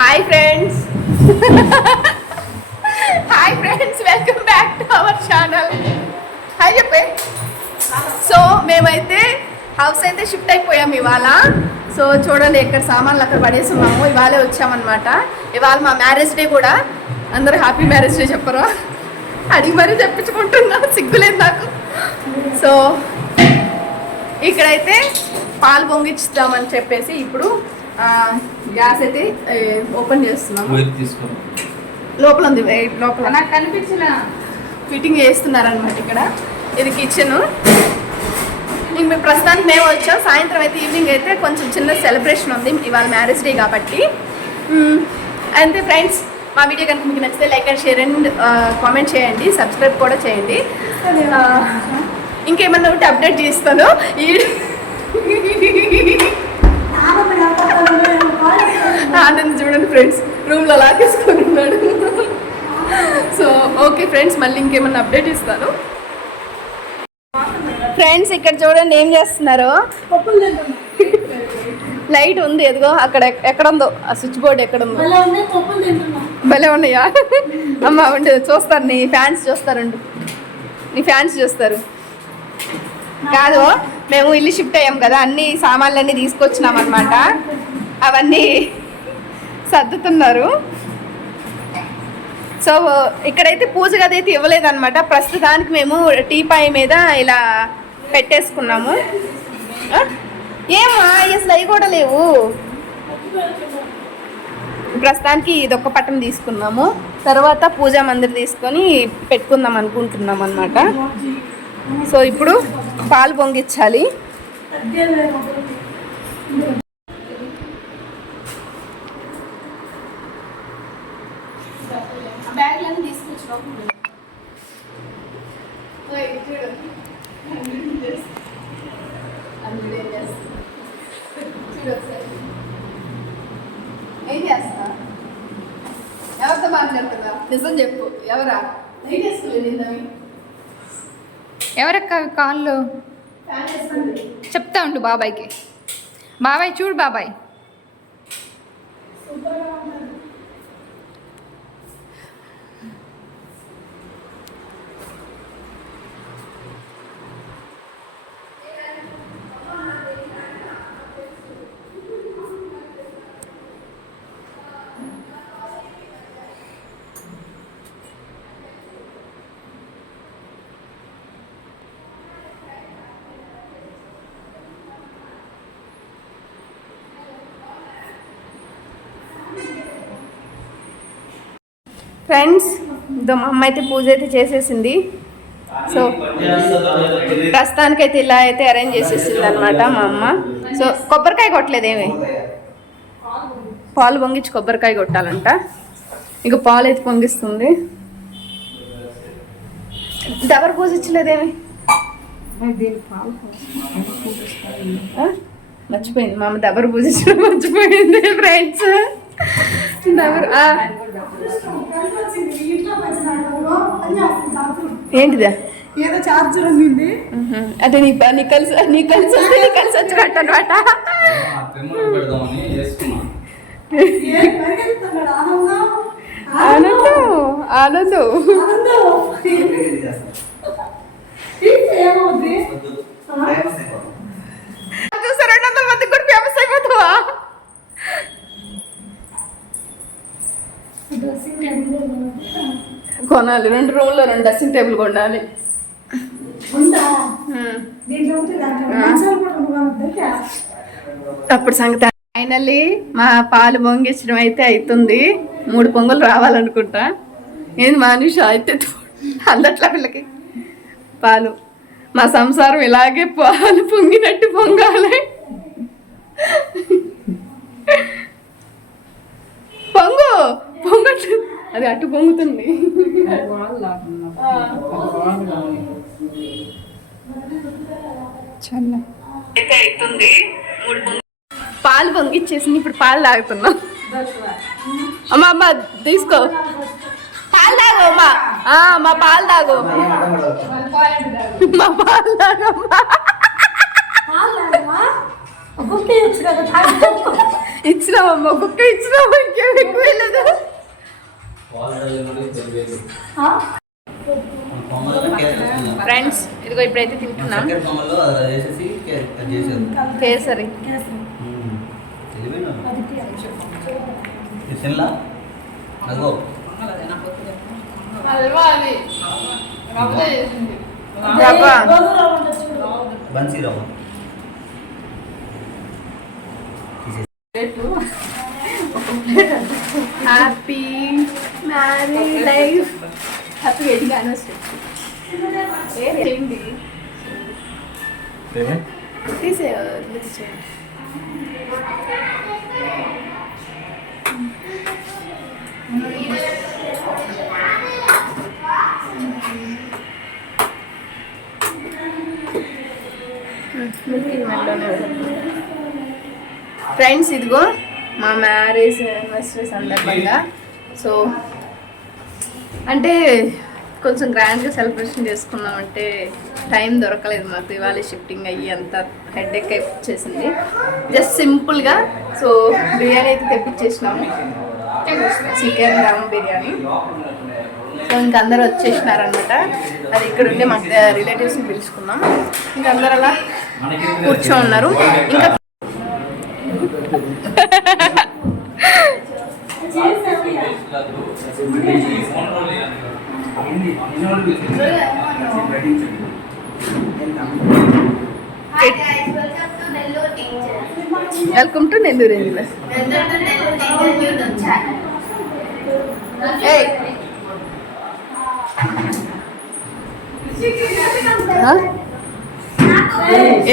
Hi friends hi friends welcome back to our channel hi చెప్పే. So మేమైతే house అయితే shift అయిపోయాం ఇవాళ. సో చూడండి ఎక్కడ సామాన్లు అక్కడ పడేసున్నాము. ఇవాళే వచ్చామన్నమాట. ఇవాళ మా మ్యారేజ్ డే కూడా. అందరూ హ్యాపీ మ్యారేజ్ డే చెప్పరు? అడిగి మరీ చెప్పించుకుంటున్నా. సిగ్గులేదు నాకు. సో ఇక్కడైతే పాలు పొంగిస్తామని చెప్పేసి ఇప్పుడు గ్యాస్ అయితే ఓపెన్ చేస్తున్నాము తీసుకో లోపల ఉంది లోపల. నాకు కనిపించిన ఫిట్టింగ్ చేస్తున్నారనమాట ఇక్కడ. ఇది కిచెన్ ఇంక మేము ప్రస్తుతానికి మేము వచ్చాం. సాయంత్రం అయితే ఈవినింగ్ అయితే కొంచెం చిన్న సెలబ్రేషన్ ఉంది. ఇవాళ మ్యారేజ్ డే కాబట్టి. అంతే ఫ్రెండ్స్ మా వీడియో కనుక మీకు నచ్చితే like and share and comment చేయండి. సబ్స్క్రైబ్ కూడా చేయండి. ఇంకేమన్నా ఉంటే అప్డేట్ చేస్తాను. ఈ ఆనంద్ చూడండి ఫ్రెండ్స్ రూమ్లో లాగేసుకొని ఉన్నాడు. సో ఓకే ఫ్రెండ్స్ మళ్ళీ ఇంకేమన్నా అప్డేట్ ఇస్తాను. ఫ్రెండ్స్ ఇక్కడ చూడండి ఏం చేస్తున్నారు? లైట్ ఉంది ఎదుగో అక్కడ ఎక్- ఎక్కడ ఉందో ఆ స్విచ్ బోర్డ్ ఎక్కడ ఉందో భలే ఉన్నాయా? అమ్మ ఉండు చూస్తారు నీ ఫ్యాన్స్ చూస్తారండు నీ ఫ్యాన్స్ చూస్తారు. కాదు మేము ఇల్లు షిఫ్ట్ అయ్యాం కదా అన్ని సామాన్లన్నీ తీసుకొచ్చినాం అనమాట అవన్నీ సర్దుతున్నారు. సో ఇక్కడైతే పూజ గది అయితే ఇవ్వలేదన్నమాట. ప్రస్తుతానికి మేము టీపాయ్ మీద ఇలా పెట్టేసుకున్నాము. ఏమా అసలు అవి కూడా లేవు. ప్రస్తుతానికి ఇదొక పట్టం తీసుకున్నాము. తర్వాత పూజా మందిర్ తీసుకొని పెట్టుకుందాం అనుకుంటున్నాం అనమాట సో ఇప్పుడు పాలు పొంగిచ్చాలి ఏం చేస్తా. ఎవరితో నిజం చెప్పు. ఎవరా? నైట్ వేసుకోలేదు అవి? ఎవరక్క కాళ్ళు చెప్తా ఉండు బాబాయ్కి. బాబాయ్ చూడు బాబాయ్. ఫ్రెండ్స్ ఇదో మా అమ్మ అయితే పూజ అయితే చేసేసింది. సో ప్రస్తుతానికైతే ఇలా అయితే అరేంజ్ చేసేసింది అనమాట మా అమ్మ. సో కొబ్బరికాయ కొట్టలేదేమి పాలు పొంగించి కొబ్బరికాయ కొట్టాలంట. ఇక పాలు అయితే పొంగిస్తుంది. ఎవరు పూజించలేదేమి మర్చిపోయింది. మా అమ్మ దెబ్బరు పూజించడం మర్చిపోయింది ఫ్రెండ్స్ ఏంటిదా? ఏదో చార్జర్ ఉంది. అదే నీ నీ కలిసి నీ కలిసి వస్తే నీ కలిసి వచ్చినట్టు అనమాట ఆనందం. ఆనందం. ఆనందం. ఆనందం. ఏమవుద్ది చూసా రెండు వందల మంది కూడా ఫేమస్ అయిపోతావా? కొనాలి. రెండు రూమ్లో రెండు డ్రెస్సింగ్ టేబుల్ కొనాలి. అప్పుడు సంగతి ఫైనల్లీ మా పాలు పొంగించడం అయితే అవుతుంది మూడు పొంగులు రావాలనుకుంటా. ఏంది మానుష? అయితే అందట్లా పిల్లకి. పాలు. మా సంసారం ఇలాగే పాలు పొంగినట్టు పొంగాలి. అది అటు పొంగుతుంది. పాలు పొంగిచ్చేసింది ఇప్పుడు పాలు తాగుతున్నా. అమ్మ అమ్మ తీసుకో. పాలు తాగు అమ్మా. ఆ, మా పాలు తాగు. మా పాలు తాగమ్మా ఇచ్చినామమ్మ ఒక్కొక్క ఇచ్చినాము ఇంకేం ఎక్కువ లేదు ఫ్రెండ్స్ ఇదిగో ఇప్పుడైతే తింటున్నాం. కేసరి. బన్సీ రవ్వ. Happy married life happy wedding anniversary friends ఇదిగో మా మ్యారేజ్ యానివర్సరీ సందర్భంగా. సో అంటే కొంచెం గ్రాండ్గా సెలబ్రేషన్ చేసుకున్నామంటే టైం దొరకలేదు మాకు. ఇవాళ షిఫ్టింగ్ అయ్యి అంత హెడ్ ఎక్ అయిపోయింది జస్ట్ సింపుల్గా సో బిర్యానీ అయితే తెప్పించేసినాము చికెన్ దమ్ బిర్యానీ. సో ఇంక అందరు వచ్చేసినారనమాట అది ఇక్కడ ఉండే మా రిలేటివ్స్ని పిలుచుకున్నాం ఇంక అందరు అలా కూర్చో ఉన్నారు. ఇంకా వెల్కమ్ టు నెల్లూరు ఏంజిల్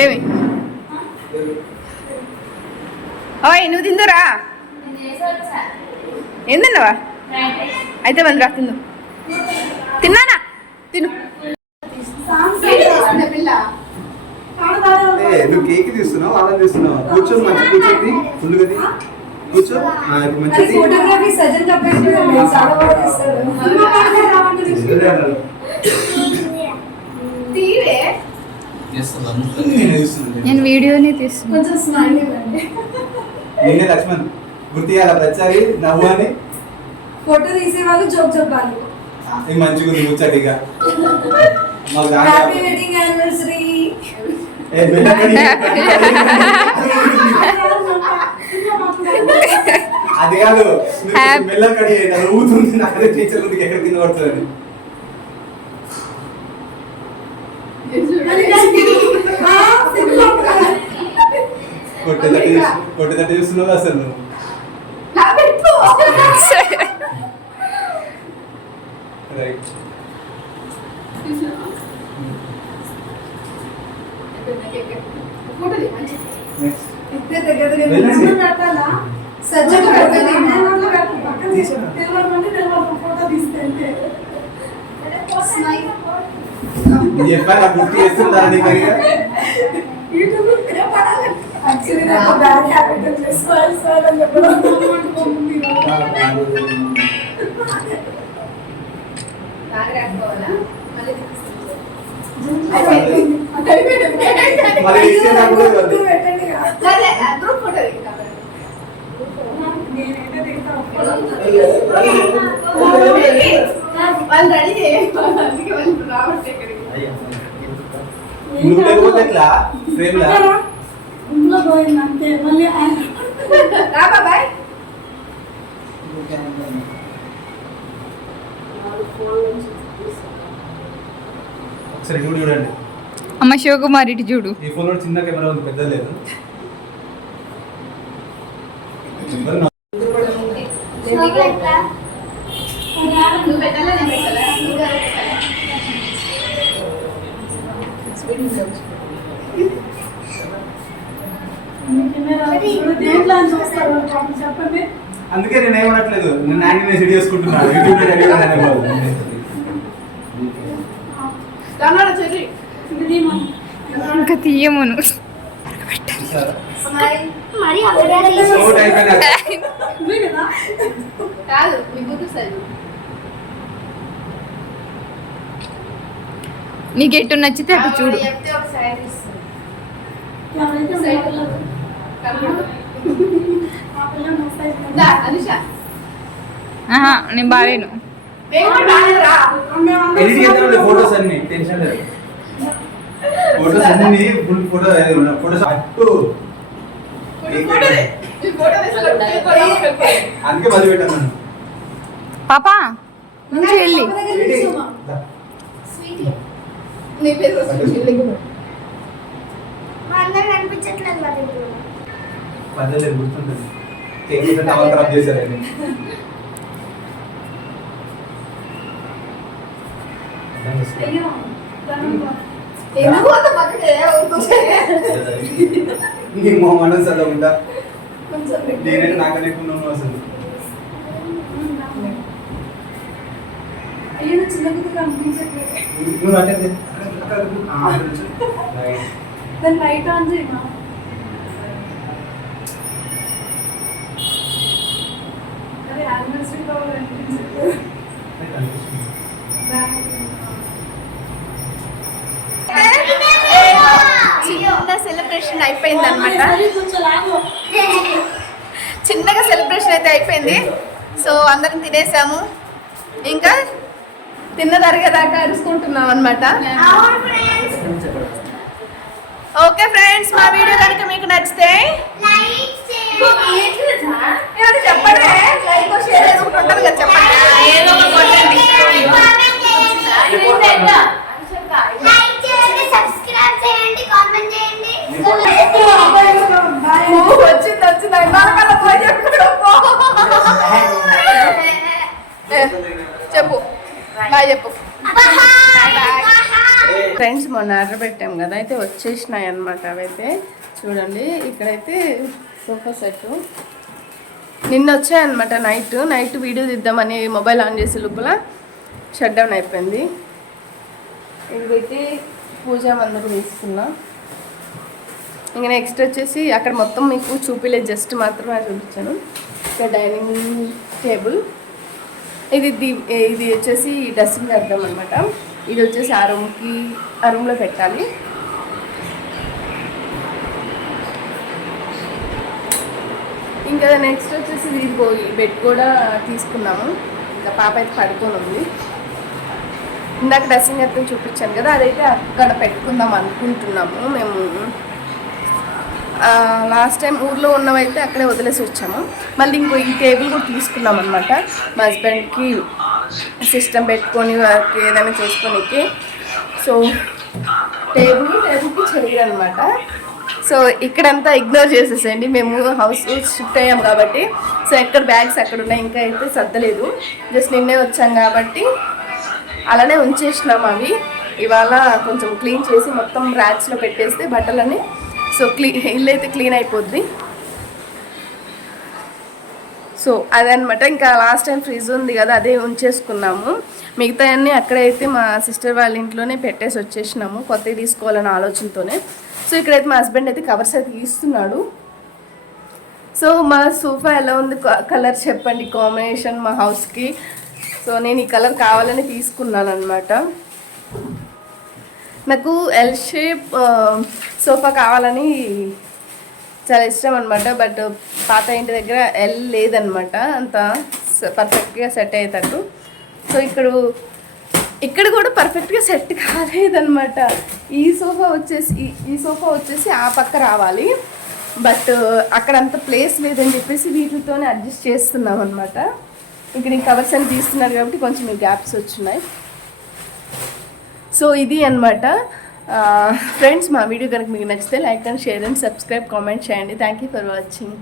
ఏమి ఓయ్ నువ్వు తిందురా? ఏం తిన్నావా? అయితే మంది రా తిందు. తిన్నానా? తిను. పిల్ల నువ్వు కేక్ తీస్తున్నావు? వాళ్ళని తీస్తున్నావు? కూర్చో మంచి కూర్చోండి ఫుల్ గది కూర్చో. ఆ, ఇప్పుడు మంచిది నేను వీడియోని తీస్తున్నాను. కొంచెం స్మైల్ ఇవ్వండి. నేనే లక్ష్మణ్. గుర్తియాల ప్రతిసారి? నవ్వు అని? ఫోటో తీసే వాళ్ళు జోక్ చెప్పాలి మంచిగా ఉంది ముచ్చటిగా. Happy wedding anniversary. అది కాదు. మెల్లకడి నవ్వుతుంది. నాకదే టీచర్ ఉంది ఎక్కడ కింద పడుతుంది కొట్టేదట్టు కొట్టేదట్టు చూస్తున్నావు అసలు నువ్వు రైట్ నెక్స్ట్ ఇద్దరు దగ్గర దగ్గర వెళ్ళండి. పెట్టాలా సజ్జన ఫోటో పక్కన నిలబడమంటే నిలబడ ఫోటో తీస్తే అంతే. ఇది చెప్పాను నాకు గుర్తు చేస్తుంటారా నీకు ఇక? యూట్యూబ్లో తిరగబడాలి. Actually నాకు bad habit ఉంది. Smile, smile అని చెప్పడం. మరి ఇచ్చేటప్పుడు గుర్తు పెట్టండి కదా. గ్రూప్ ఫోటో నేనైతే తింటాను. వాళ్ళు రెడీ చేయాలి అందుకే వాళ్ళు రావట్లేదు ఇక్కడికి. నువ్వు లేకపోతే ఎట్లా? ఫ్రేమ్ లా ఇంట్లో పోయింది అంతే మళ్ళీ ఆయన రా బాబాయ్ ఒకసారి చూడు చూడండి. అమ్మ శివకుమార్ ఇటు చూడు. ఈ ఫోన్లో చిన్న కెమెరా ఉంది పెద్ద లేదు. నువ్వు పెట్టాలా? నేను పెట్టాలా? అందుకే నేను ఏమనట్లేదు. నేను యాంగిల్ సెట్ చేసుకుంటున్నాను యూట్యూబ్లో రెడీ రానారా చెర్రి ఇది మన ఇంకా తీయమును. మరి అక్కడ కదా కాదు మీ కూతురు సైజు. నీకు ఎటు నచ్చితే అటు చూడు. నేను బాగాలేను ఫోటోస్ అన్ని టెన్షన్ లేదు. ఫోటోస్ అన్ని ఫుల్ ఫోటో ఫోటోస్ అట్టు. అందుకే పెట్టాను పాపా నుంచి వెళ్ళి. నీ పేరు అందరు కనిపించట్లేదు మా దగ్గర. పర్లేదు గుర్తుంటుంది ఖరాబ్ చేశారు? ఆయన. అర్థం చేసుకో. అయ్యో దాని ఎందుకు అంత పక్కకి ఊరుకుంటే? నీ మనసు అలా అసలు. అయ్యో చిన్న కనిపించట్లేదు. నువ్వు అంటే అక్కడ దాన్ని లైట్ ఆన్ చేయమా చిన్న సెలబ్రేషన్ అయిపోయింది అనమాట చిన్నగా సెలబ్రేషన్ అయితే అయిపోయింది. సో అందరం తినేసాము. ఇంకా తిన్న తరగదాకా అరుచుకుంటున్నాం అనమాట ఓకే ఫ్రెండ్స్ మా వీడియో కనుక మీకు నచ్చితే లైక్ చేయండి ఏమైనా చెప్పండి. లైక్ షేర్ కదా చెప్పండి ఏదో ఒకటి కొట్టండి కామెంట్ చేయండి లైక్ చేయండి సబ్స్క్రైబ్ చేయండి కామెంట్ చేయండి ఓ, వచ్చింది వచ్చింది మనకల్లా పోయి చెప్పుకుంటూ పో. ఏ, చెప్పు బాయ్ చెప్పు ఫ్రెండ్స్ మొన్న ఆర్డర్ పెట్టాం కదా అయితే వచ్చేసినాయి అనమాట అవైతే. చూడండి ఇక్కడైతే సోఫా సెట్. నిన్న వచ్చాయన్నమాట నైట్. నైట్ వీడియో తీద్దామని మొబైల్ ఆన్ చేసే లోపల షట్ డౌన్ అయిపోయింది. ఇది పూజా మందిరం తీసుకున్నా ఇంకా నెక్స్ట్ వచ్చేసి అక్కడ మొత్తం మీకు చూపిలేదు జస్ట్ మాత్రమే చూపించాను. ఇక్కడ డైనింగ్ టేబుల్ ఇది ఇది వచ్చేసి డ్రెస్సింగ్ అర్థం అనమాట ఇది వచ్చేసి ఆ రూమ్కి ఆ రూమ్లో పెట్టాలి. ఇంకా నెక్స్ట్ వచ్చేసి ఇది ఈ బెడ్ కూడా తీసుకున్నాము. ఇంకా పాప అయితే పడుకొని ఉంది. ఇందాక డ్రెస్సింగ్ అయితే చూపించాను కదా అదైతే అక్కడ పెట్టుకుందాం అనుకుంటున్నాము మేము. లాస్ట్ టైం ఊర్లో ఉన్నవైతే అక్కడే వదిలేసి వచ్చాము. మళ్ళీ ఇంకో ఈ టేబుల్ కూడా తీసుకున్నాం అనమాట మా హస్బెండ్కి. సిస్టమ్ పెట్టుకొని వర్క్ ఏదైనా చేసుకోనికి. సో టేబుల్ టేబుల్కి చైర్ అనమాట సో ఇక్కడంతా ఇగ్నోర్ చేసేసేయండి. మేము హౌస్ షిఫ్ట్ అయ్యాం కాబట్టి. సో ఎక్కడ బ్యాగ్స్ అక్కడ ఉన్నాయి ఇంకా అయితే సర్దలేదు. జస్ట్ నిన్నే వచ్చాం కాబట్టి అలానే ఉంచేసినాం అవి. ఇవాళ కొంచెం క్లీన్ చేసి మొత్తం ర్యాక్స్లో పెట్టేస్తే బట్టలని సో క్లీ ఇల్లు అయితే క్లీన్ అయిపోద్ది. సో అదనమాట ఇంకా లాస్ట్ టైం ఫ్రిడ్జ్ ఉంది కదా అదే ఉంచేసుకున్నాము. మిగతా అన్నీ అక్కడైతే మా సిస్టర్ వాళ్ళ ఇంట్లోనే పెట్టేసి వచ్చేసినాము కొత్తవి తీసుకోవాలన్న ఆలోచనతోనే. సో ఇక్కడైతే మా హస్బెండ్ అయితే కవర్స్ అయితే తీస్తున్నాడు. సో మా సోఫా ఎలా ఉంది కలర్ చెప్పండి కాంబినేషన్ మా హౌస్కి సో నేను ఈ కలర్ కావాలని తీసుకున్నాను అనమాట నాకు ఎల్ షేప్ సోఫా కావాలని చాలా ఇష్టం అనమాట బట్ పాత ఇంటి దగ్గర ఎల్ లేదనమాట అంత పర్ఫెక్ట్గా సెట్ అయ్యేటట్టు. సో ఇక్కడ ఇక్కడ కూడా పర్ఫెక్ట్గా సెట్ కాలేదనమాట ఈ సోఫా వచ్చేసి ఈ- ఈ సోఫా వచ్చేసి ఆ పక్క రావాలి. బట్ అక్కడ అంత ప్లేస్ లేదని చెప్పేసి వీటితోనే అడ్జస్ట్ చేస్తున్నాం అనమాట ఇక్కడ ఈ కవర్స్ అని తీస్తున్నారు కాబట్టి కొంచెం గ్యాప్స్ వచ్చినాయి. సో ఇది అనమాట ఫ్రెండ్స్ మా వీడియో కనుక మీకు నచ్చితే like and share and subscribe comment చేయండి. Thank you for watching